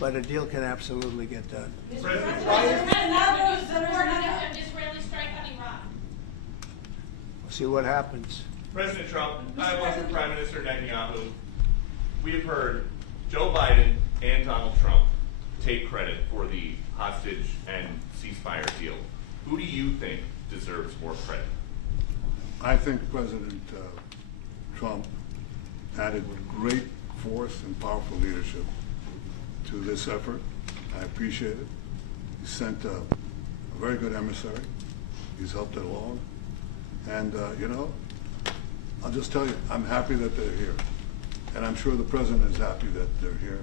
but a deal can absolutely get done. President Would Trump, you support an Israeli strike on Iran? We'll see what happens. President Trump, I want from Prime Minister Netanyahu. We have heard Joe Biden and Donald Trump take credit for the hostage and ceasefire deal. Who do you think deserves more credit? I think President Trump added great force and powerful leadership to this effort. I appreciate it. He sent a very good emissary. He's helped it along. And, you know, I'll just tell you, I'm happy that they're here. And I'm sure the President is happy that they're here.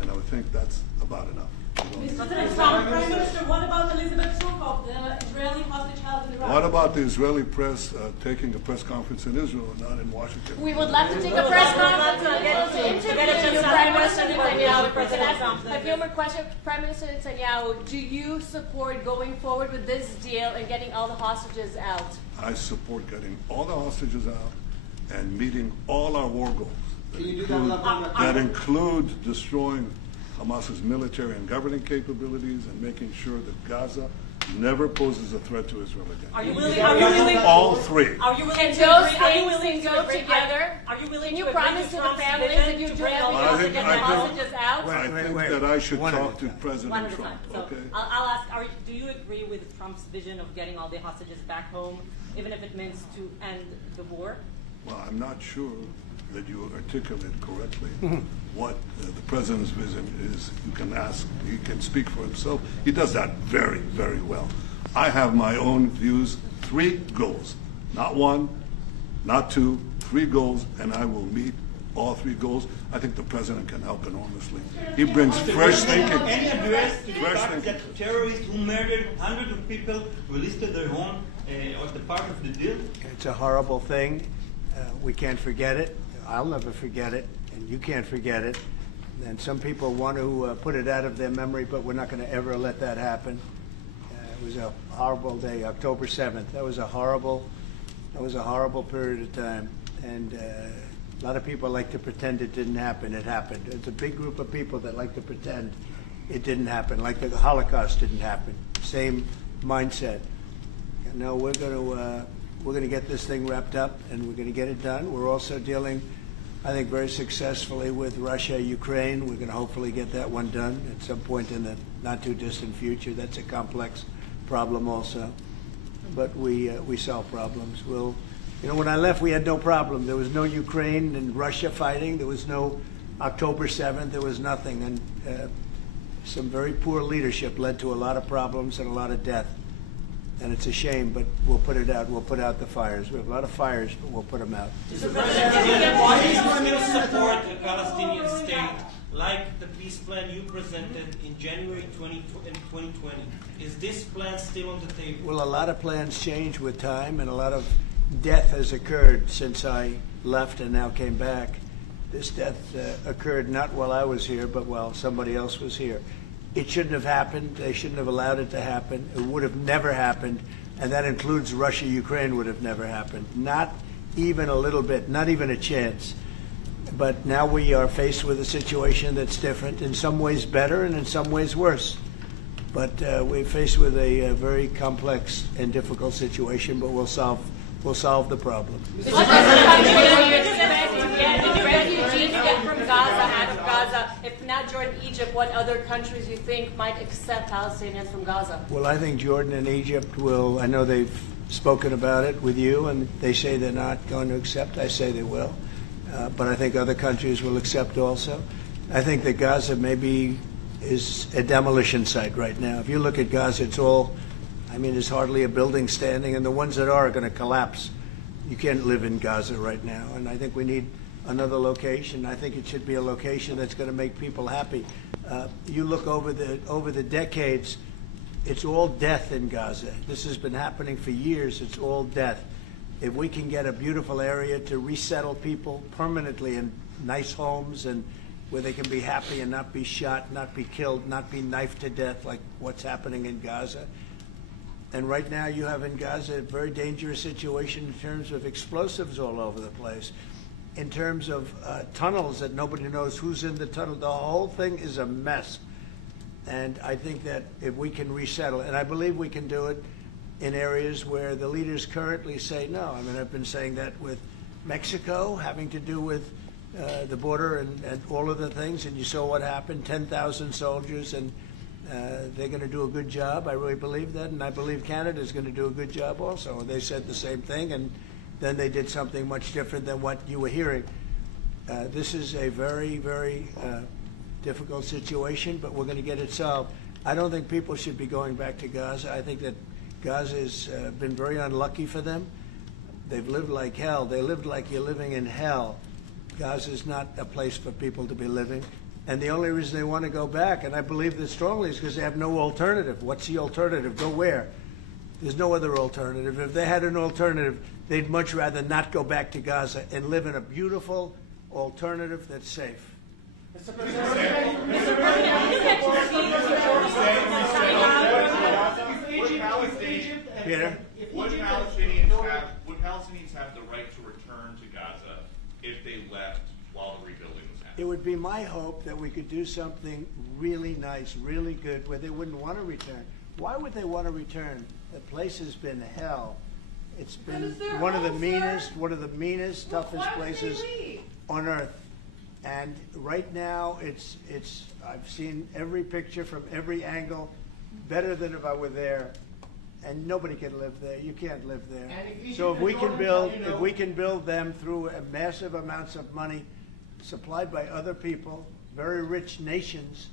And I would think that's about enough. President Trump, Prime Minister, what about Elizabeth Sukov, the Israeli hostage held in Iraq? What about the Israeli press taking a press conference in Israel and not in Washington? We would love to take a press conference to interview Prime Minister Netanyahu. A few more questions. Prime Minister Netanyahu, do you support going forward with this deal and getting all the hostages out? I support getting all the hostages out and meeting all our war goals. That includes destroying Hamas's military and governing capabilities and making sure that Gaza never poses a threat to Israel again. Are you willing? All three. Are you willing And to those agree? Are you things willing can to go agree? together? Are you willing Can you to agree promise to the Trump's families vision that you to do bring all the everything to get the hostages out? I think wait. that I should One at a talk to time. One President at a Trump. time. So Okay. I'll ask, do you agree with Trump's vision of getting all the hostages back home, even if it means to end the war? Well, I'm not sure that you articulate correctly what the President's vision is. You can ask, he can speak for himself. He does that very, very well. I have my own views, 3 goals, not 1, not 2, 3 goals, and I will meet all 3 goals. I think the President can help enormously. He brings fresh thinking. Any address to the Fresh fact thinking. that terrorists who murdered hundreds of people released to their home was the part of the deal? It's a horrible thing. We can't forget it. I'll never forget it, and you can't forget it. And some people want to put it out of their memory, but we're not going to ever let that happen. It was a horrible day, October 7th. That was a horrible period of time. And a lot of people like to pretend it didn't happen. It happened. It's a big group of people that like to pretend it didn't happen, like the Holocaust didn't happen. Same mindset. No, we're going to get this thing wrapped up, and we're going to get it done. We're also dealing, I think, very successfully with Russia, Ukraine. We're going to hopefully get that one done at some point in the not too distant future. That's a complex problem also, but we solve problems. When I left, we had no problem. There was no Ukraine and Russia fighting. There was no October 7th. There was nothing, and some very poor leadership led to a lot of problems and a lot of death. And it's a shame, but we'll put it out. We'll put out the fires. We have a lot of fires, but we'll put them out. Why do you still support a Palestinian state like the peace plan you presented in January 2020? Is this plan still on the table? Well, a lot of plans change with time, and a lot of death has occurred since I left and now came back. This death occurred not while I was here, but while somebody else was here. It shouldn't have happened. They shouldn't have allowed it to happen. It would have never happened, and that includes Russia, Ukraine would have never happened. Not even a little bit, not even a chance. But now we are faced with a situation that's different, in some ways better and in some ways worse. But we're faced with a very complex and difficult situation, but we'll solve the problem. Did you refugees get from Gaza, out of Gaza? If not Jordan, Egypt, what other countries you think might accept Palestinians from Gaza? Well, I think Jordan and Egypt will. I know they've spoken about it with you, and they say they're not going to accept. I say they will. But I think other countries will accept also. I think that Gaza maybe is a demolition site right now. If you look at Gaza, it's all, there's hardly a building standing, and the ones that are going to collapse. You can't live in Gaza right now, and I think we need another location. I think it should be a location that's going to make people happy. You look over the decades, it's all death in Gaza. This has been happening for years. It's all death. If we can get a beautiful area to resettle people permanently in nice homes and where they can be happy and not be shot, not be killed, not be knifed to death like what's happening in Gaza. And right now you have in Gaza a very dangerous situation in terms of explosives all over the place. in terms of tunnels that nobody knows who's in the tunnel. The whole thing is a mess. And I think that if we can resettle, and I believe we can do it in areas where the leaders currently say no. I mean, I've been saying that with Mexico, having to do with the border and all of the things, and you saw what happened, 10,000 soldiers, and they're going to do a good job. I really believe that, and I believe Canada is going to do a good job also. They said the same thing, and then they did something much different than what you were hearing. This is a very, very difficult situation, but we're going to get it solved. I don't think people should be going back to Gaza. I think that Gaza has been very unlucky for them. They've lived like hell. They lived like you're living in hell. Gaza is not a place for people to be living. And the only reason they want to go back, and I believe this strongly, is because they have no alternative. What's the alternative? Go where? There's no other alternative. If they had an alternative, they'd much rather not go back to Gaza and live in a beautiful alternative that's safe. Mr. President, Peter? Would Palestinians have the right to return to Gaza if they left while the rebuilding was It happening? would be my hope that we could do something really nice, really good, where they wouldn't want to return. Why would they want to return? The place has been hell. It's been one of the meanest, toughest places on earth. And right now, I've seen every picture from every angle, better than if I were there. And nobody can live there. You can't live there. So if we can build them through massive amounts of money supplied by other people, very rich nations,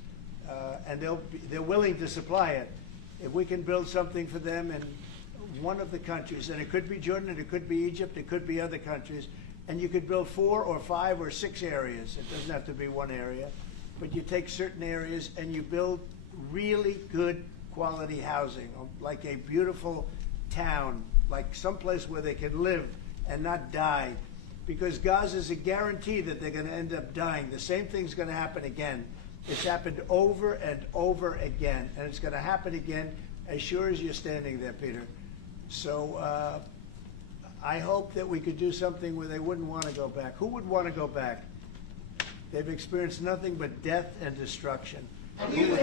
and they're willing to supply it. If we can build something for them in one of the countries, and it could be Jordan, and it could be Egypt, it could be other countries, and you could build 4 or 5 or 6 areas. It doesn't have to be one area, but you take certain areas and you build really good quality housing, like a beautiful town, like someplace where they can live and not die. Because Gaza is a guarantee that they're going to end up dying. The same thing's going to happen again. It's happened over and over again, and it's going to happen again as sure as you're standing there, Peter. So I hope that we could do something where they wouldn't want to go back. Who would want to go back? They've experienced nothing but death and destruction. What will you do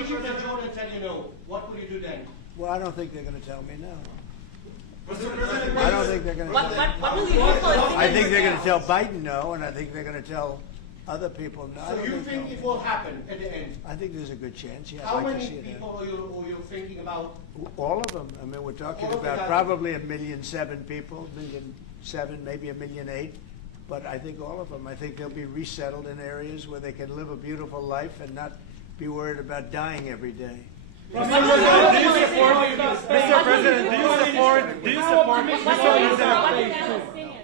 Egypt and Jordan tell you no. What will you do then? Well, I don't think they're going to tell me no. Mr. President, I don't think they're going to tell me. What will you do for I think they're going to tell Biden no, and I think they're going to tell other people no. I so don't you think no. it will happen at the end? I think there's a good chance. Yeah, How I'd like to many see it people are you thinking about? happen. All of them. I mean, we're talking All of about them. probably 1,000,007 people, 1,000,007, maybe 1,000,008. But I think all of them. I think they'll be resettled in areas where they can live a beautiful life and not be worried about dying every day.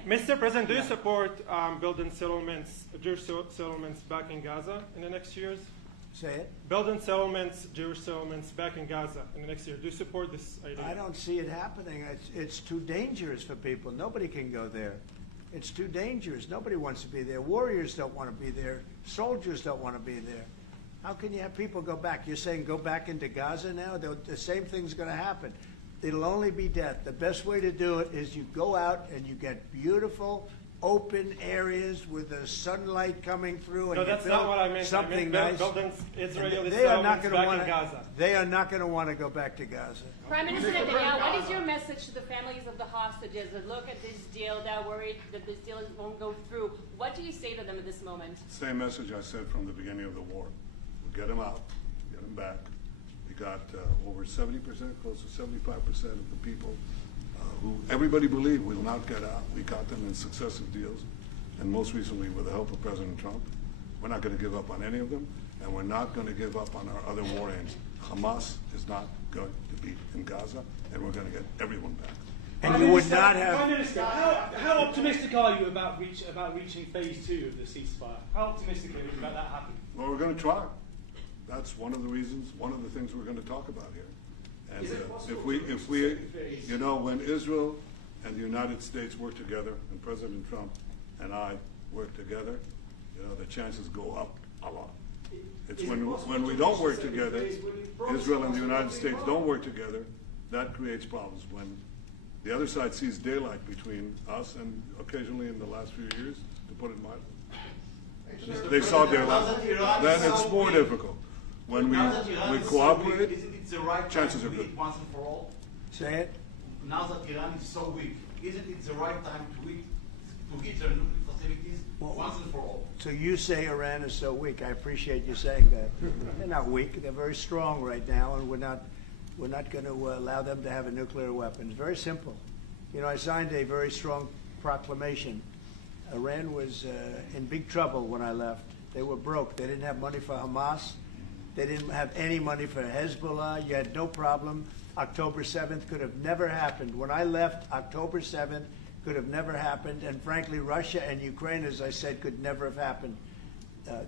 Mr. President, do you support building settlements, Jewish settlements back in Gaza in the next years? Say it. Building settlements, Jewish settlements back in Gaza in the next year. Do you support this idea? I don't see it happening. It's too dangerous for people. Nobody can go there. It's too dangerous. Nobody wants to be there. Warriors don't want to be there. Soldiers don't want to be there. How can you have people go back? You're saying go back into Gaza now? The same thing's going to happen. It'll only be death. The best way to do it is you go out and you get beautiful, open areas with the sunlight coming through. And No, you that's build not what I meant. something I meant nice. building Israeli They are not settlements going to back want in Gaza. They are not going to want to go back to Gaza. Prime Minister Netanyahu, what is your message to the families of the hostages that look at this deal, that are worried that this deal won't go through? What do you say to them at this moment? Same message I said from the beginning of the war. We'll get them out, get them back. We got over 70%, close to 75% of the people who everybody believed will not get out. We got them in successive deals, and most recently with the help of President Trump. We're not going to give up on any of them, and we're not going to give up on our other war aims. Hamas is not going to be in Gaza, and we're going to get everyone back. And you would not have. Prime Minister, how optimistic are you about reaching phase 2 of the ceasefire? How optimistic are you about that happening? Well, we're going to try. That's one of the reasons, one of the things we're going to talk about here. And if we, you know, when Israel and the United States work together, and President Trump and I work together, you know, the chances go up a lot. It's when we don't work together, Israel and the United States don't work together, that creates problems. When The other side sees daylight between us and occasionally in the last few years, to put it mildly. They saw daylight. Then it's more difficult. When we cooperate, isn't it the right chances time are to good. weak once and for all? Say it. Now that Iran is so weak, isn't it the right time to hit their nuclear facilities once and for all? So you say Iran is so weak. I appreciate you saying that. They're not weak. They're very strong right now, and we're not going to allow them to have a nuclear weapon. It's very simple. You know, I signed a very strong proclamation. Iran was in big trouble when I left. They were broke. They didn't have money for Hamas. They didn't have any money for Hezbollah. You had no problem. October 7th could have never happened. When I left, October 7th could have never happened. And frankly, Russia and Ukraine, as I said, could never have happened.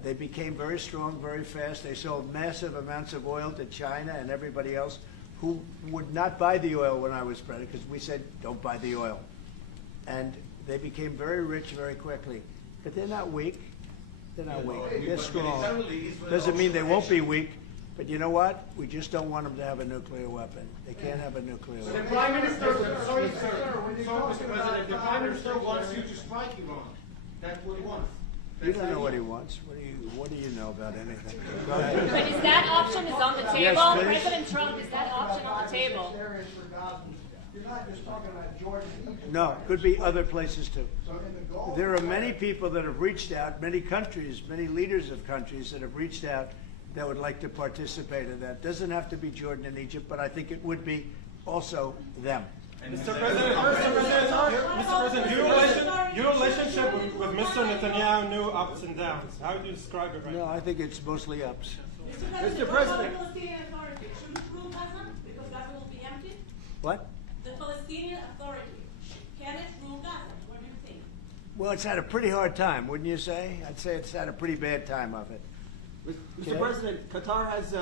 They became very strong very fast. They sold massive amounts of oil to China and everybody else who would not buy the oil when I was president, because we said, don't buy the oil. And they became very rich very quickly. But they're not weak. They're not weak. They're strong. Doesn't mean they won't be weak. But you know what? We just don't want them to have a nuclear weapon. They can't have a nuclear The weapon. Prime Minister, sorry, sir, Mr. President, the Prime Minister wants you to strike Iran. That's what he wants. You don't know what he wants. What do you know about anything? Go ahead. But is that option is on the table? Yes, please. President Trump, is that option on the table? You're not just talking about Jordan and Egypt. No, it could be other places too. So in the Gulf. There are many people that have reached out, many countries, many leaders of countries that have reached out that would like to participate in that. Doesn't have to be Jordan and Egypt, but I think it would be also them. Mr. President, your relationship with Mr. Netanyahu knew ups and downs. How do you describe it right No, now? I think it's mostly ups. Mr. President, the Palestinian Authority shouldn't rule Gaza because Gaza will be empty. What? The Palestinian Authority, can it rule Gaza? What do you think? Well, it's had a pretty hard time, wouldn't you say? I'd say it's had a pretty bad time of it. Mr. Okay. President, Qatar has,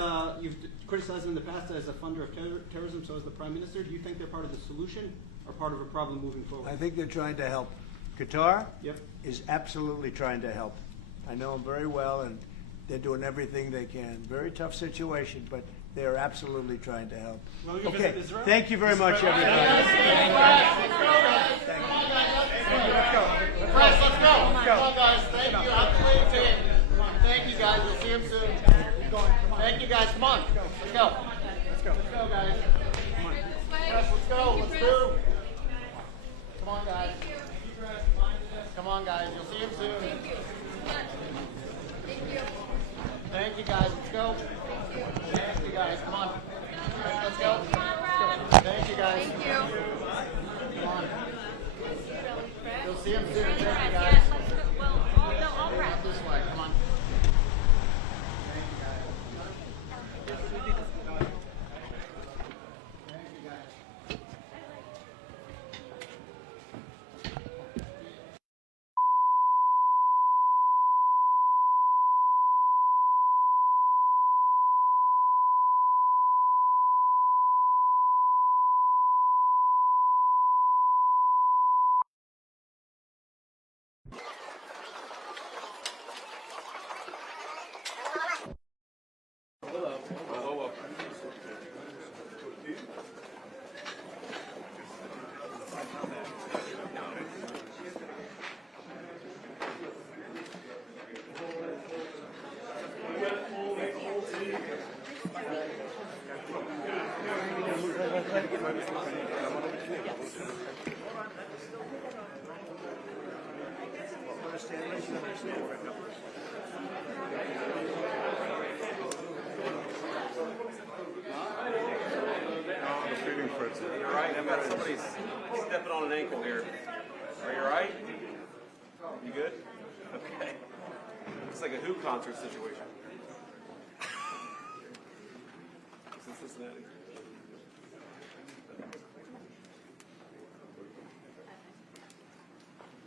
you've criticized them in the past as a funder of terrorism, so as the Prime Minister. Do you think they're part of the solution or part of a problem moving forward? I think they're trying to help. Qatar Yep. is absolutely trying to help. I know them very well, and they're doing everything they can. Very tough situation, but they are absolutely trying to help. Will you Okay, visit Israel? thank you very much, everybody. Press, let's go. Come on, guys. Thank you. I'm playing team. Thank you, guys. We'll see him soon. Thank you, guys. Come on. Let's go. Let's go, guys. Press, let's go. Let's move. Come on, guys. Come on, guys. You'll see him soon. Thank you. Thank you, guys. Let's go. Thank you, guys. Come on. Let's go. Thank you, guys. Thank you. Come on. You'll see him soon. Thank you, guys. Not this way. Come on. You're right. I've got somebody stepping on an ankle here. Are you all right? You good? Okay. It's like a Who concert situation. It's in Cincinnati.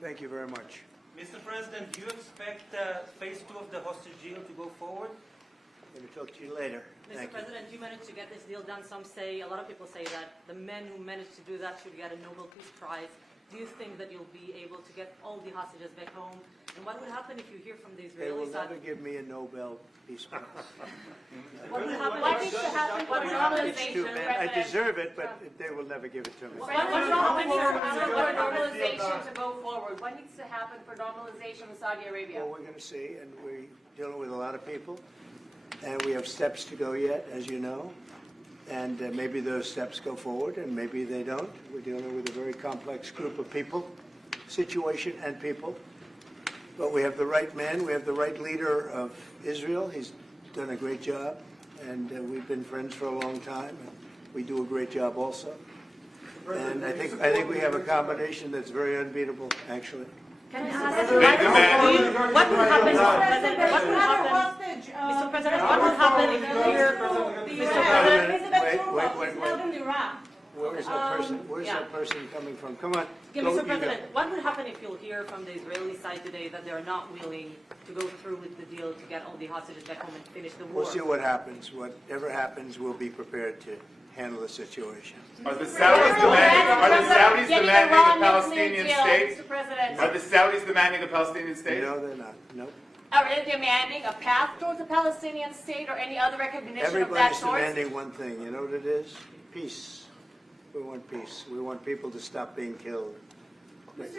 Thank you very much. Mr. President, do you expect phase 2 of the hostage deal to go forward? I'm going to talk to you later. Mr. Thank you. President, you managed to get this deal done. Some say, a lot of people say that the men who managed to do that should get a Nobel Peace Prize. Do you think that you'll be able to get all the hostages back home And what will happen if you hear from the They will Israeli side? never give me a Nobel Peace Prize. What will happen? What needs to happen for It's normalization, too bad. I President? deserve it, but they will never give it to me. What needs to happen for normalization to go forward? What needs to happen for normalization with Saudi Arabia? Well, we're going to see, and we're dealing with a lot of people, and we have steps to go yet, as you know, and maybe those steps go forward, and maybe they don't. We're dealing with a very complex group of people, situation and people, but we have the right man, we have the right leader of Israel. He's done a great job, and we've been friends for a long time, and we do a great job also. And I think we have a combination that's very unbeatable, actually. Can I ask you, what will happen, President? What will happen, Mr. President? What will happen if you hear from Mr. President? Wait. Where's that person? Where's that person coming from? Come on. Okay, go, Mr. you go. President, what will happen if you'll hear from the Israeli side today that they're not willing to go through with the deal to get all the hostages back home and finish the war? We'll see what happens. Whatever happens, we'll be prepared to handle the situation. Are the Saudis demanding a Palestinian state? Mr. President. Are the Saudis demanding a Palestinian state? No, they're not. Nope. Are they demanding a path towards a Palestinian state or any other recognition of that Everybody's sort? demanding one thing. You know what it is? Peace. We want peace. We want people to stop being killed.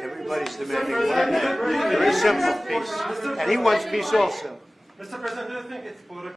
Everybody's demanding one thing. Very simple, peace. And he wants peace also. Mr. President, do you think it's political?